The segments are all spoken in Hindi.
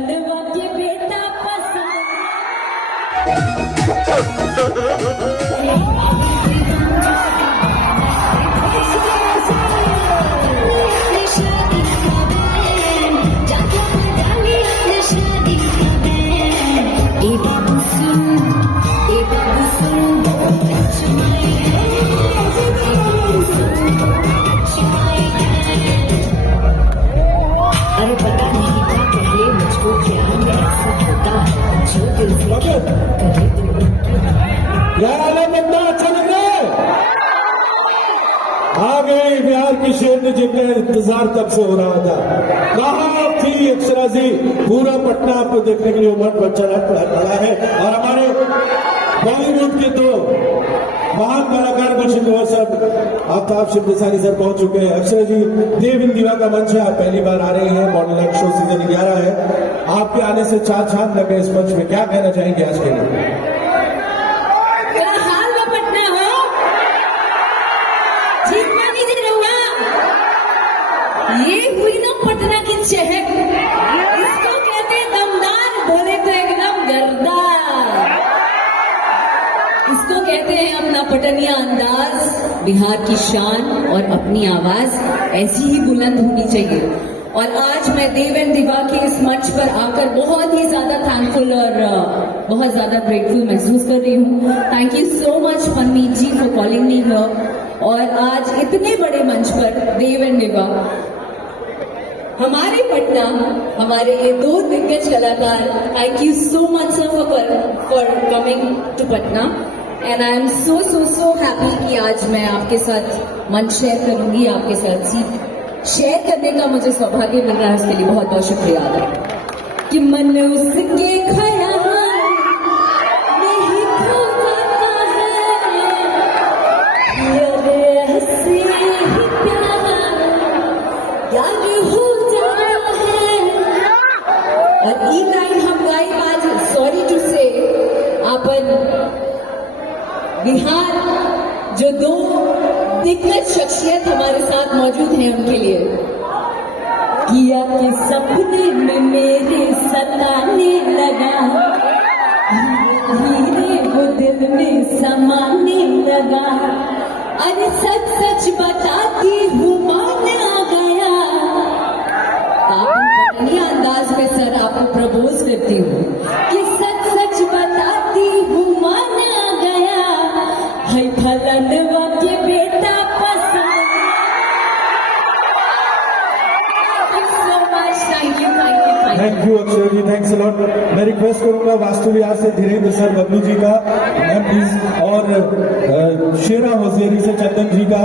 फलनवा के बेटा पसंद अरे पता नहीं था पहले मुझको क्या ऐसा होता है जो दिल से कहे यार आला बंदा अच्छा लग रहा है। आ गए बिहार की शेर ने जिनका इंतजार तब से हो रहा था। कहाँ थी अक्षरा जी? पूरा पटना आपको देखने के लिए उमड़ पर खड़ा है और हमारे बॉलीवुड के तो महान कलाकार गुलशन कुमार साहब, आफ्ताब शिवसानी सर पहुंच चुके हैं। अक्षरा जी, देव इन दीवा का मंच है, आप पहली बार आ रहे हैं। मॉडल लाइट शो सीजन 11 है। आपके आने से चार चांद लगे इस मंच में, क्या कहना चाहेंगे आज के लिए? ये हुई ना पटना की चहक, इसको कहते हैं दमदार, बोले तो एकदम गर्दा। इसको कहते हैं अपना पटनिया अंदाज, बिहार की शान और अपनी आवाज ऐसी ही बुलंद होनी चाहिए। और आज मैं देव एंड दिवा के इस मंच पर आकर बहुत ही ज्यादा थैंकफुल और बहुत ज्यादा ग्रेटफुल महसूस कर रही हूँ। Thank you so much Manmeet ji for calling me here. और आज इतने बड़े मंच पर देव एंड दिवा, हमारे पटना, हमारे ये दो दिग्गज कलाकार, thank you so much sir for coming to Patna. And I am so happy कि आज मैं आपके साथ मंच शेयर करूंगी, आपके साथ सीट शेयर करने का मुझे सौभाग्य मिल रहा है। उसके लिए बहुत बहुत शुक्रिया अदा कि मन उसके ख्याल में ही खो जाता है, ऐसे ही प्यार याद हो जाता है। और ई लाइन हम गाई आज, सॉरी टू से, अपन बिहार जो दो दिग्गज शख्सियत हमारे साथ मौजूद हैं उनके लिए। किया कि सपने में मेरे सताने लगा, धीरे वो दिल में समाने लगा। अरे सच सच बताती हूँ मान आ गया। पटनिया अंदाज में सर आपको प्रपोज करती हूँ कि सच सच बताती हूँ मान आ गया। है फलनवा के बेटा पसंद। थैंक यू अक्षर जी, थैंक्स अ लॉट। मैं रिक्वेस्ट करूंगा वास्तु विहार से धीरेन्द्र सर, बबलू जी का मैम प्लीज, और शेरा होजियरी से चंदन जी का,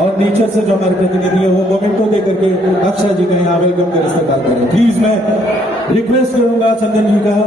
और नेचर से जो हमारे प्रतिनिधि है वो मोमेंटो दे करके अक्षरा जी का यहाँ वेलकम का इस्तेमाल करें प्लीज। मैं रिक्वेस्ट करूंगा चंदन जी का।